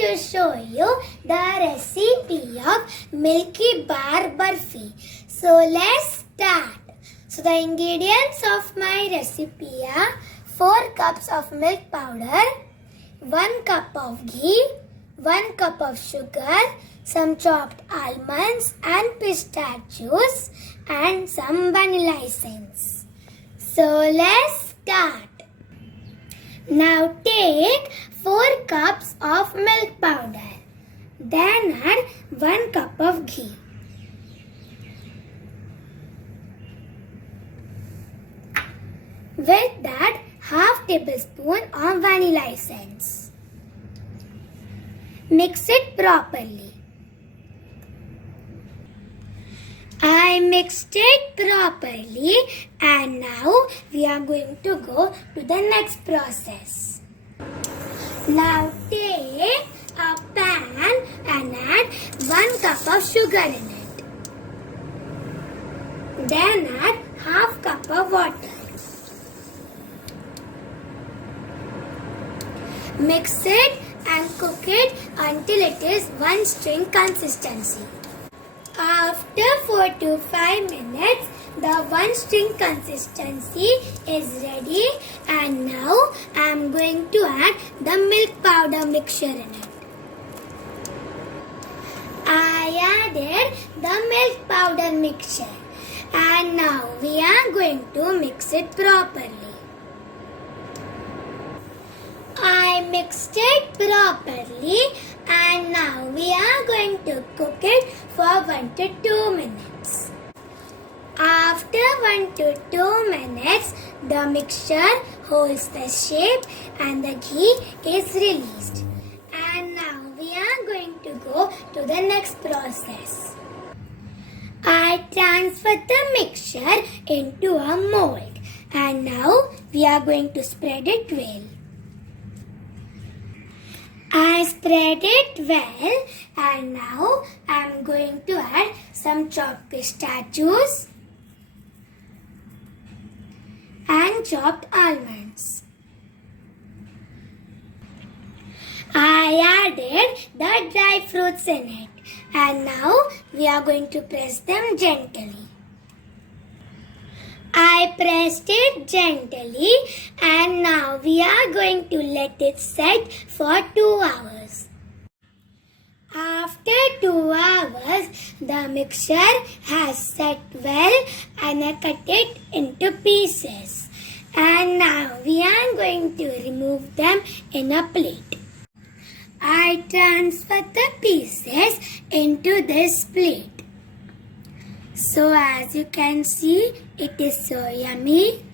to show you the recipe of Milky Bar Burfee. So let's start. So the ingredients of my recipe are 4 cups of milk powder, 1 cup of ghee, 1 cup of sugar, some chopped almonds and pistachios and some vanilla essence. So let's start. Now take 4 cups of milk powder. Then add 1 cup of ghee. With that, half tablespoon of vanilla essence. Mix it properly. I mixed it properly and now we are going to go to the next process. Now take a pan and add 1 cup of sugar in it. Then add half cup of water. Mix it and cook it until it is one string consistency. After 4 to 5 minutes, the one string consistency is ready and now I am going to add the milk powder mixture in it. I added the milk powder mixture and now we are going to mix it properly. I mixed it properly and now we are going to cook it for 1 to 2 minutes. After 1 to 2 minutes, the mixture holds the shape and the ghee is released. And now we are going to go to the next process. I transferred the mixture into a mold and now we are going to spread it well. I spread it well and now I am going to add some chopped pistachios and chopped almonds. I added the dry fruits in it and now we are going to press them gently. I pressed it gently and now we are going to let it set for 2 hours. After 2 hours, the mixture has set well and I cut it into pieces. And now we are going to remove them in a plate. I transfer the pieces into this plate. So as you can see, it is so yummy.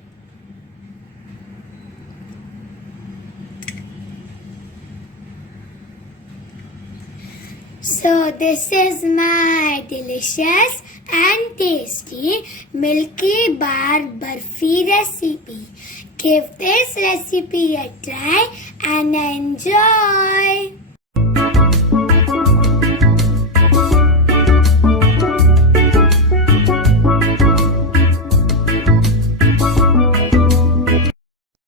So this is my delicious and tasty Milky Bar Burfee recipe. Give this recipe a try and enjoy.